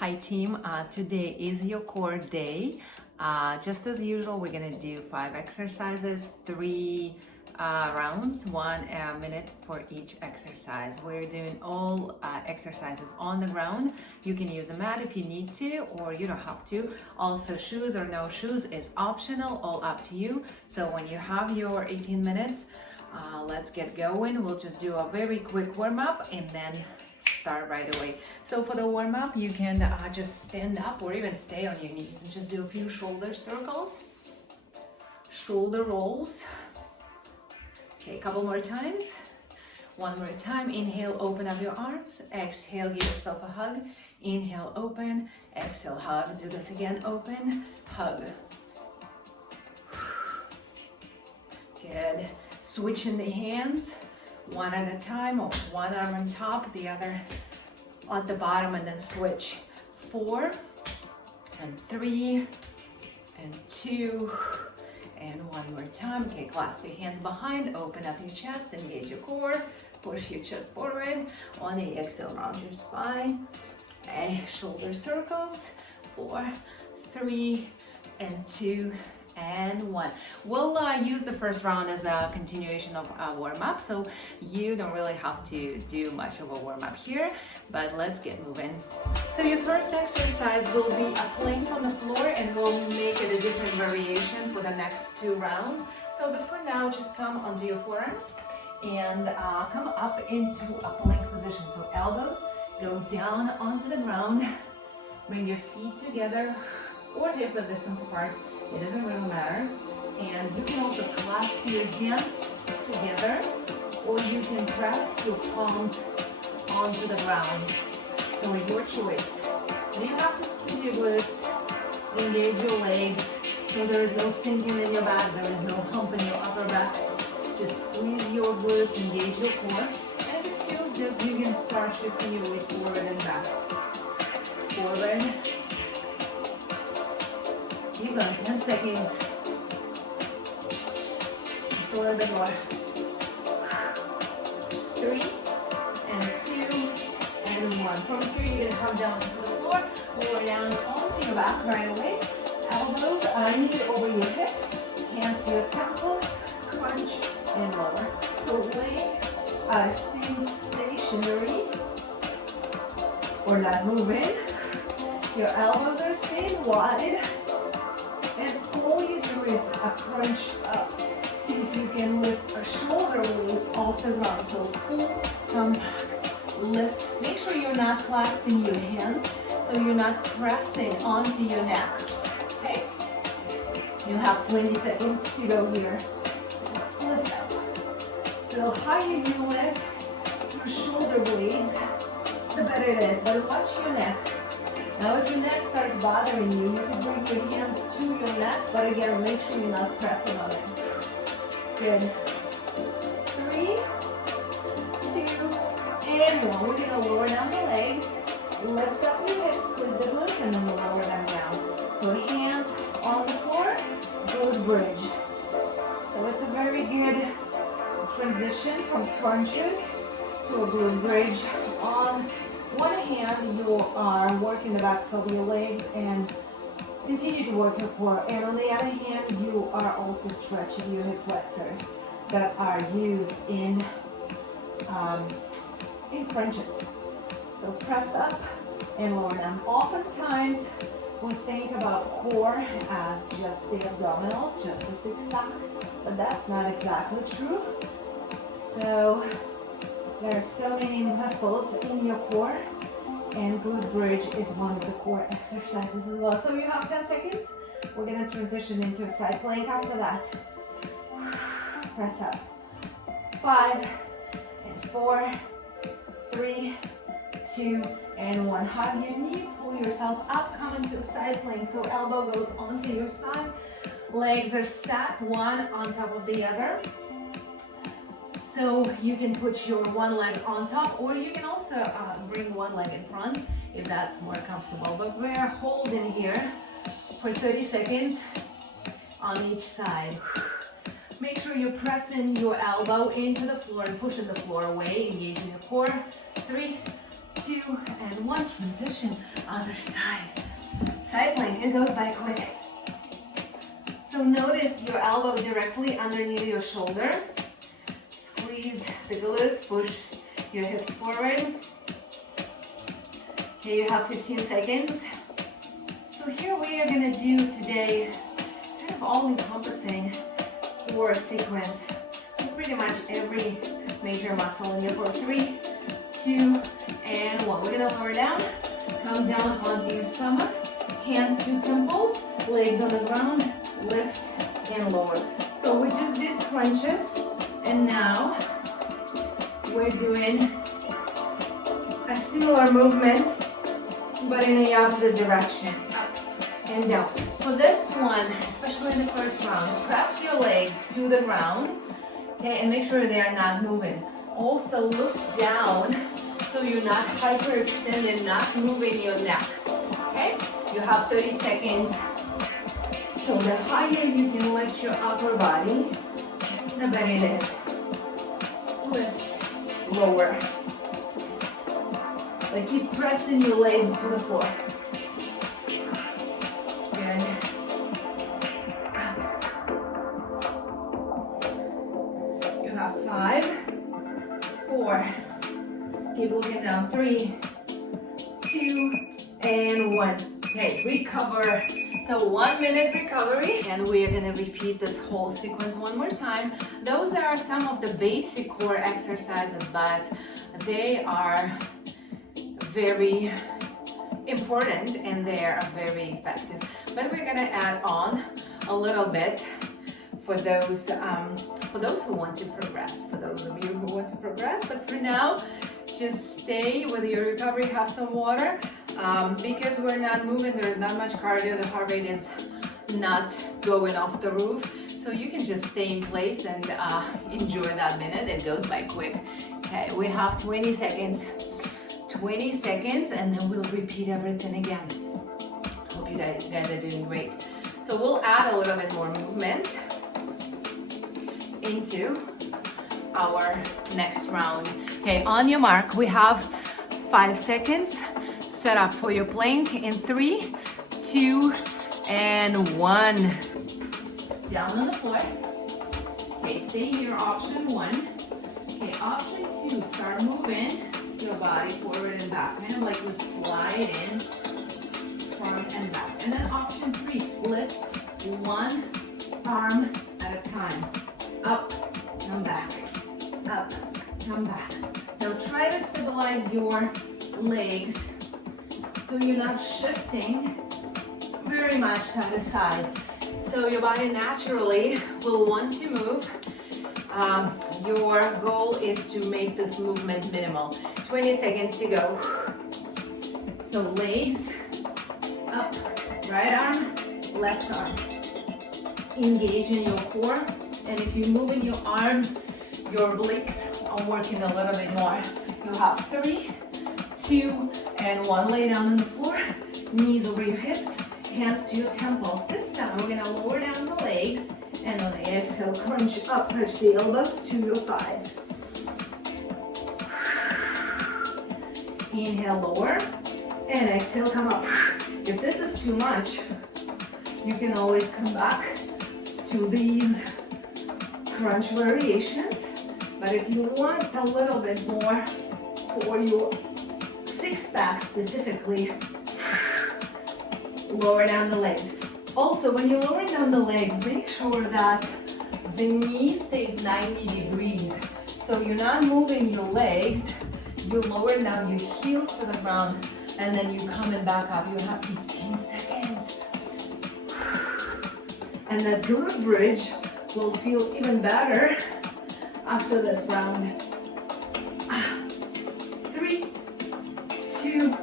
Hi team, today is your core day. Just as usual, we're gonna do 5 exercises, 3 rounds, 1 minute for each exercise. We're doing all exercises on the ground. You can use a mat if you need to, or you don't have to. Also, shoes or no shoes is optional, all up to you. So when you have your 18 minutes, let's get going. We'll just do a very quick warm-up and then start right away. So for the warm-up, you can just stand up or even stay on your knees and just do a few shoulder circles, shoulder rolls. Okay, a couple more times. One more time. Inhale, open up your arms. Exhale, give yourself a hug. Inhale, open. Exhale, hug. Do this again, open, hug. Good. Switching the hands, one at a time, or one arm on top, the other at the bottom, and then switch. 4 and 3 and 2 and one more time. Okay, clasp your hands behind, open up your chest, engage your core, push your chest forward. On the exhale, round your spine, and shoulder circles. 4, 3 and 2 and 1. We'll use the first round as a continuation of a warm-up, so you don't really have to do much of a warm-up here, but let's get moving. So your first exercise will be a plank on the floor, and we'll make it a different variation for the next 2 rounds. So but for now, just come onto your forearms and come up into a plank position. So elbows go down onto the ground, bring your feet together or hip width distance apart. It doesn't really matter. And you can also clasp your hands together, or you can press your palms onto the ground. So your choice. And you have to squeeze your glutes, engage your legs, so there is no sinking in your back, there is no hump in your upper back. Just squeeze your glutes, engage your core. And if it feels good, you can start shifting your weight forward and back. Forward. Keep going, 10 seconds. Just a little bit more. 3 and 2 and 1. From here, you're gonna come down to the floor, lower down onto your back right away. Elbows are knees over your hips, hands to your temples, crunch and lower. So legs are staying stationary or not moving. Your elbows are staying wide. And all you do is a crunch up. See if you can lift a shoulder blades off the ground. So pull, come back, lift. Make sure you're not clasping your hands, so you're not pressing onto your neck. Okay? You have 20 seconds to go here. Lift up. The higher you lift your shoulder blades, the better it is. But watch your neck. Now if your neck starts bothering you, you can bring your hands to your neck, but again, make sure you're not pressing on it. Good. 3, 2, and 1. We're going to lower down the legs, lift up your hips, squeeze the glutes, and then we'll lower them down. So hands on the floor, glute bridge. So it's a very good transition from crunches to a glute bridge. On one hand, you are working the backs of your legs and continue to work your core. And on the other hand, you are also stretching your hip flexors that are used in crunches. So press up and lower them. Oftentimes, we think about core as just the abdominals, just the six-pack, but that's not exactly true. So there are so many muscles in your core, and glute bridge is one of the core exercises as well. So you have 10 seconds. We're going to transition into a side plank after that. Press up. 5 and 4, 3, 2, and 1. Hug your knee, pull yourself up, come into a side plank. So elbow goes onto your side. Legs are stacked, one on top of the other. So you can put your one leg on top, or you can also bring one leg in front if that's more comfortable. But we're holding here for 30 seconds on each side. Make sure you're pressing your elbow into the floor and pushing the floor away, engaging your core. 3, 2, 2, and 1. Transition, other side. Side plank, it goes by quick. So notice your elbow directly underneath your shoulder. Squeeze the glutes, push your hips forward. Okay, you have 15 seconds. So here we are gonna do today kind of all-encompassing core sequence. Pretty much every major muscle in your core. 3, 2, and 1. We're gonna lower down, come down onto your stomach, hands to temples, legs on the ground, lift and lower. So we just did crunches, and now we're doing a similar movement, but in the opposite direction, up and down. For this one, especially in the first round, press your legs to the ground, okay, and make sure they are not moving. Also look down so you're not hyperextended, not moving your neck, okay? You have 30 seconds. So the higher you can lift your upper body, the better it is. Lift, lower. Like keep pressing your legs to the floor. Good. You have 5, 4. Keep looking down. 3, 2, and 1. Okay, recover. So 1 minute recovery, and we are gonna repeat this whole sequence one more time. Those are some of the basic core exercises, but they are very important and they are very effective. But we're gonna add on a little bit for those who want to progress. For those of you who want to progress, but for now, just stay with your recovery. Have some water. Because we're not moving, there is not much cardio, the heart rate is not going off the roof. So you can just stay in place and enjoy that minute. It goes by quick. Okay, we have 20 seconds. 20 seconds, and then we'll repeat everything again. Hope you guys are doing great. So we'll add a little bit more movement into our next round. Okay, on your mark, we have 5 seconds. Set up for your plank in 3, 2, and 1. Down on the floor. Okay, stay here, option 1. Okay, option 2, start moving your body forward and back. Kind of like you slide in, front and back. And then option 3, lift 1 arm at a time. Up, come back. Up, come back. Now try to stabilize your legs so you're not shifting very much side to side. So your body naturally will want to move. Your goal is to make this movement minimal. 20 seconds to go. So legs up, right arm, left arm. Engage in your core. And if you're moving your arms, your obliques are working a little bit more. You have 3, 2, and 1. Lay down on the floor, knees over your hips, hands to your temples. This time we're gonna lower down the legs, and on the exhale, crunch up, touch the elbows to your thighs. Inhale, lower, and exhale, come up. If this is too much, you can always come back to these crunch variations. But if you want a little bit more for your six-pack specifically, lower down the legs. Also, when you're lowering down the legs, make sure that the knee stays 90 degrees. So you're not moving your legs, you're lowering down your heels to the ground, and then you're coming back up. You have 15 seconds. And that glute bridge will feel even better after this round. 3, 2,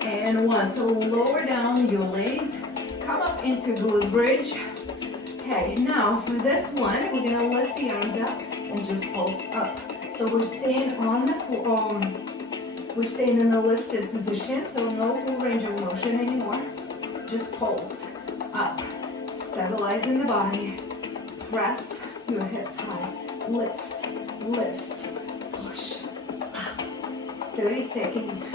and 1. So lower down your legs, come up into glute bridge. Okay, now for this one, we're gonna lift the arms up and just pulse up. So we're staying on the floor, we're staying in a lifted position, so no full range of motion anymore. Just pulse up, stabilizing the body. Press your hips high. Lift, lift, push. 30 seconds.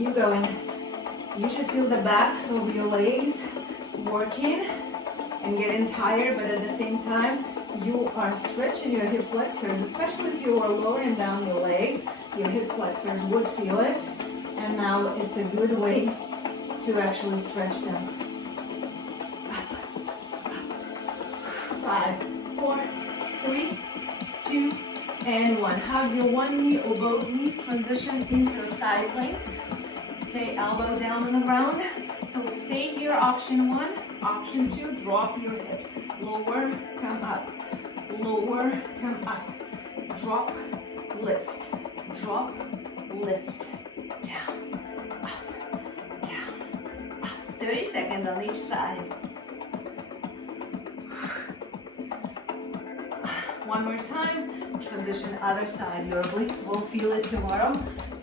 Keep going. You should feel the backs of your legs working and getting tired, but at the same time, you are stretching your hip flexors, especially if you are lowering down your legs, your hip flexors would feel it. And now it's a good way to actually stretch them. Up, up. 5, 4, 3, 2, and 1. Hug your one knee or both knees, transition into a side plank. Okay, elbow down on the ground. So stay here, option 1. Option 2, drop your hips. Lower, come up. Lower, come up. Drop, lift. Drop, lift. Down, up, down, up. 30 seconds on each side. One more time. Transition other side. Your obliques will feel it tomorrow.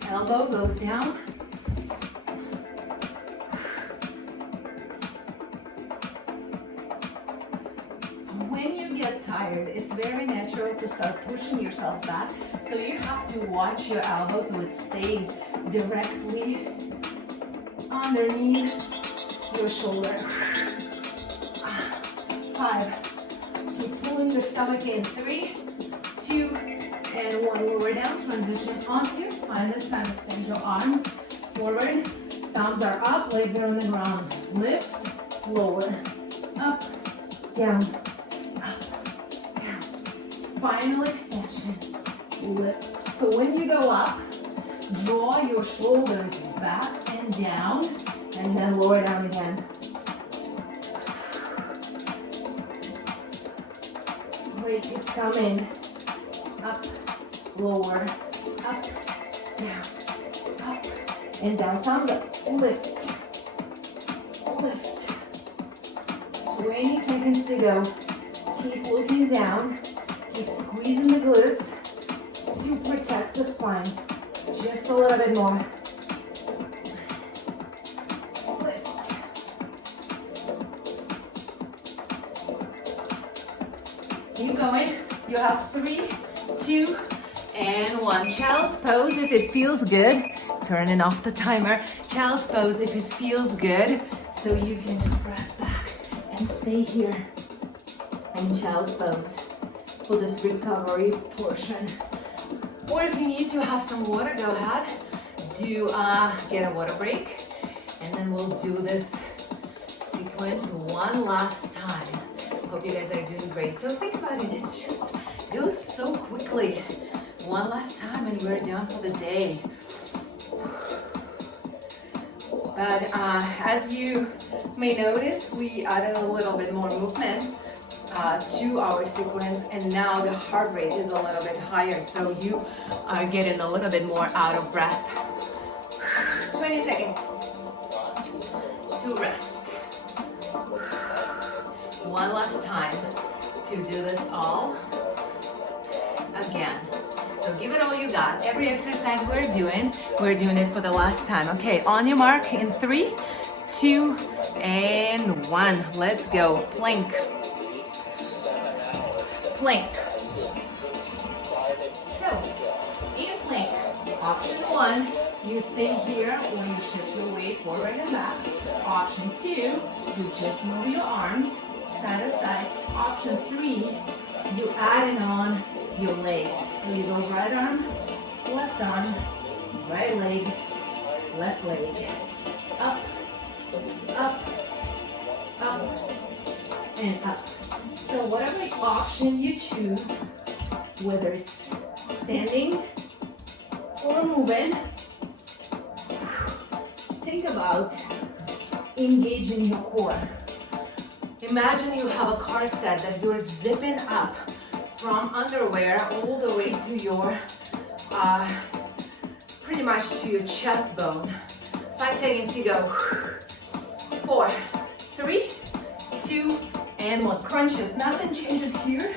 Elbow goes down. When you get tired, it's very natural to start pushing yourself back. So you have to watch your elbow so it stays directly underneath your shoulder. 5. Keep pulling your stomach in. 3, 2, and 1. Lower down. Transition onto your spine. This time extend your arms forward. Thumbs are up. Legs are on the ground. Lift. Lower. Up. Down. Spinal extension, lift. So when you go up, draw your shoulders back and down, and then lower down again. Break is coming. Up, lower, up, down, up, and down. Thumbs up, lift, lift. 20 seconds to go. Keep looking down. Keep squeezing the glutes to protect the spine. Just a little bit more. Lift. Keep going. You have 3, 2, and 1. Child's pose if it feels good. Turning off the timer. Child's pose if it feels good. So you can just press back and stay here in child's pose for this recovery portion. Or if you need to have some water, go ahead. Do get a water break, and then we'll do this sequence one last time. Hope you guys are doing great. So think about it, it's just goes so quickly. One last time and we're done for the day. But as you may notice, we added a little bit more movements to our sequence, and now the heart rate is a little bit higher, so you are getting a little bit more out of breath. 20 seconds to rest. One last time to do this all again. So give it all you got. Every exercise we're doing it for the last time. Okay, on your mark in 3, 2, and 1. Let's go. Plank. Plank. So, in plank, option 1, you stay here or you shift your weight forward and back. Option 2, you just move your arms side to side. Option 3, you add in on your legs. So you go right arm, right leg, left leg. Up, up, up, and up. So whatever option you choose, whether it's standing or moving, think about engaging your core. Imagine you have a car set that you're zipping up from underwear all the way to your, pretty much to your chest bone. 5 seconds to go. 4, 3, 2, and 1. Crunches, nothing changes here.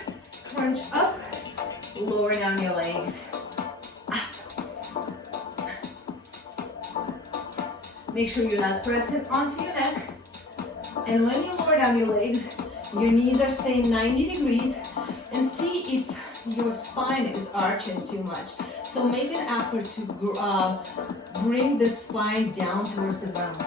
Crunch up, lower down your legs. Up. Make sure you're not pressing onto your neck. And when you lower down your legs, your knees are staying 90 degrees. And see if your spine is arching too much. So make an effort to bring the spine down towards the ground.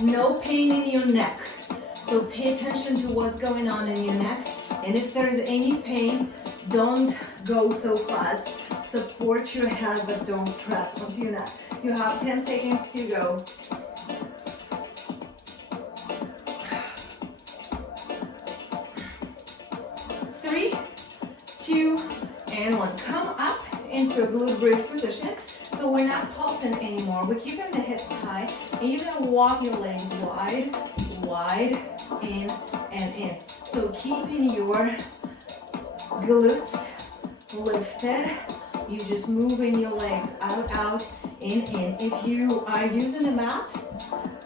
No pain in your neck. So pay attention to what's going on in your neck. And if there is any pain, don't go so fast. Support your head, but don't press onto your neck. You have 10 seconds to go. 3, 2, and 1. Come up into a glute bridge position. So we're not pulsing anymore. We're keeping the hips high, and you're gonna walk your legs wide, wide, in and in. So keeping your glutes lifted. You just moving your legs out, out, in. If you are using a mat,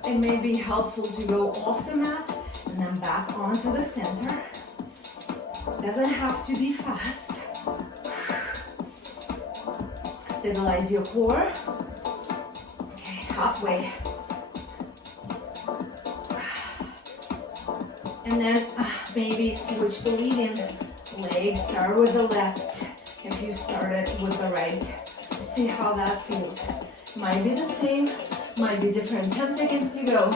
it may be helpful to go off the mat and then back onto the center. Doesn't have to be fast. Stabilize your core. Okay, halfway. And then maybe switch the lead-in leg. Start with the left if you started with the right. See how that feels. Might be the same, might be different. 10 seconds to go.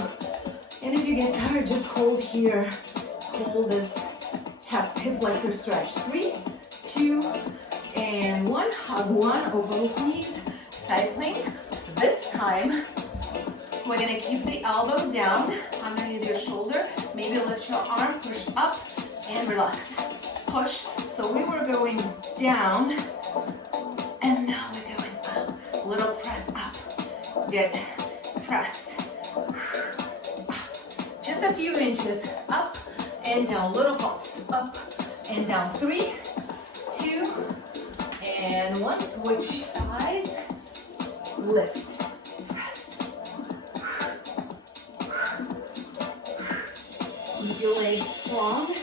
And if you get tired, just hold here. Hold this hip flexor stretch. 3, 2, and 1. Hug 1, overlook knees, side plank. This time, we're gonna keep the elbow down underneath your shoulder. Maybe lift your arm, push up, and relax. Push. So we were going down, and now we're going up. Little press up. Good. Press. Just a few inches up and down. Little pulse. Up and down. 3, 2, and 1. Switch sides. Lift. Press. Keep your legs strong.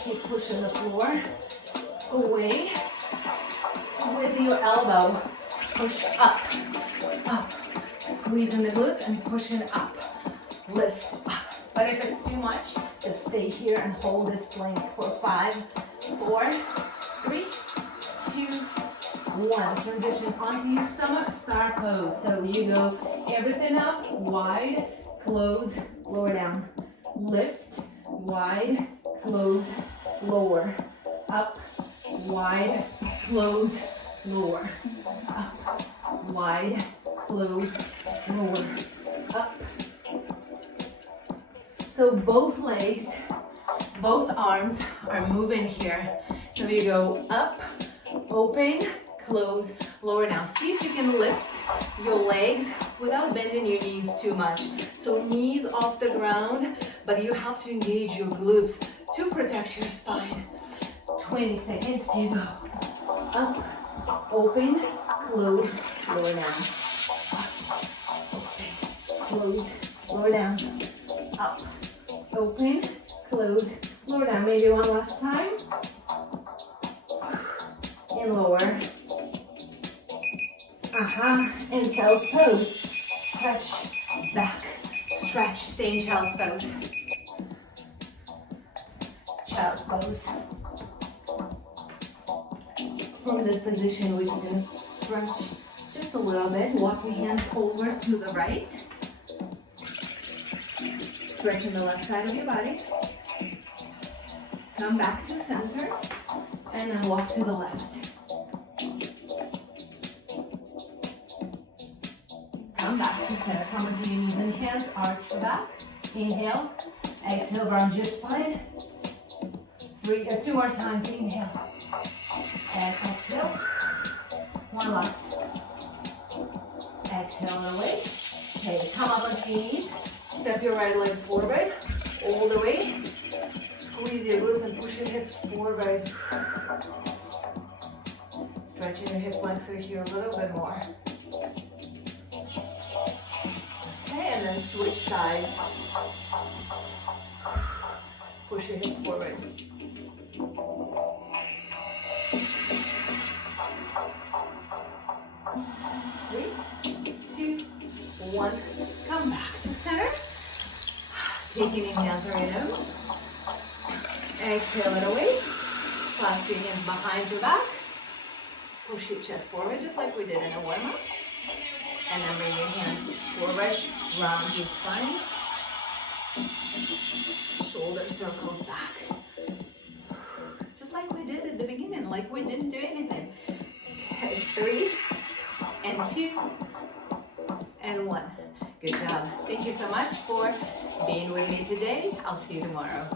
Keep pushing the floor away with your elbow. Push up, up. Squeezing the glutes and pushing up. Lift up. But if it's too much, just stay here and hold this plank for 5, 4, 3, 2, 1. Transition onto your stomach, star pose. So you go everything up, wide, close, lower down. Lift, wide, close, lower. Up, wide, close, lower. Up, wide, close, lower. Up. So both legs, both arms are moving here. So you go up, open, close, lower down. See if you can lift your legs without bending your knees too much. So knees off the ground, but you have to engage your glutes to protect your spine. 20 seconds to go. Up, open, close, lower down. Up, open, close, lower down. Up, open, close, lower down. Maybe one last time. And lower. And child's pose. Stretch back. Stretch, stay in child's pose. Child's pose. From this position, we're just going to stretch just a little bit. Walk your hands over to the right. Stretching the left side of your body. Come back to center. And then walk to the left. Come back to center. Come onto your knees and hands. Arch the back. Inhale. Exhale, round your spine. 2 more times. Inhale. And exhale. One last. Exhale and away. Okay, come up onto your knees. Step your right leg forward. All the way. Squeeze your glutes and push your hips forward. Stretching your hip flexor here a little bit more. Okay, and then switch sides. Push your hips forward. 3, 2, one. Come back to center. Taking inhale through your nose. Exhale it away. Clasp your hands behind your back. Push your chest forward just like we did in a warm-up. And then bring your hands forward, round your spine. Shoulder circles back. Just like we did at the beginning, like we didn't do anything. Okay, 3 and 2 and 1. Good job. Thank you so much for being with me today. I'll see you tomorrow.